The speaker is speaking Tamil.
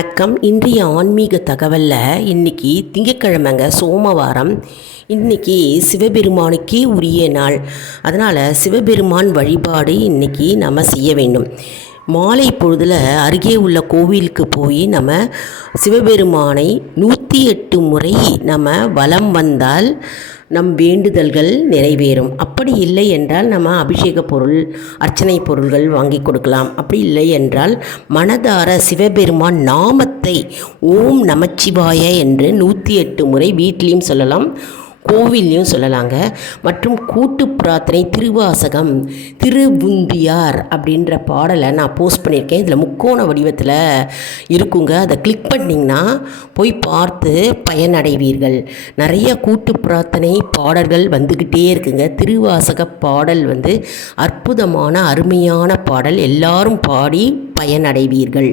வணக்கம். இன்றைய ஆன்மீக தகவலில் இன்றைக்கி திங்கட்கிழமைங்க, சோமவாரம். இன்றைக்கி சிவபெருமானுக்கே உரிய நாள். அதனால் சிவபெருமான் வழிபாடு இன்றைக்கி நம்ம செய்ய வேண்டும். மாலை பொழுதில் அருகே உள்ள கோவிலுக்கு போய் நம்ம சிவபெருமானை 108 முறை நம்ம வலம் வந்தால் நம் வேண்டுதல்கள் நிறைவேறும். அப்படி இல்லை என்றால் நம்ம அபிஷேக பொருள், அர்ச்சனை பொருள்கள் வாங்கி கொடுக்கலாம். அப்படி இல்லை என்றால் மனதார சிவபெருமான் நாமத்தை ஓம் நமச்சிவாய என்று 108 முறை வீட்லேயும் சொல்லலாம், கோவில்லையும் சொல்லலாங்க. மற்றும் கூட்டு பிரார்த்தனை திருவாசகம் திருவுந்தியார் அப்படின்ற பாடலை நான் போஸ்ட் பண்ணியிருக்கேன். இதில் முக்கோண வடிவத்தில் இருக்குங்க. அதை கிளிக் பண்ணிங்கன்னா போய் பார்த்து பயனடைவீர்கள். நிறைய கூட்டு பிரார்த்தனை பாடல்கள் வந்துக்கிட்டே இருக்குங்க. திருவாசக பாடல் அற்புதமான அருமையான பாடல். எல்லாரும் பாடி பயனடைவீர்கள்.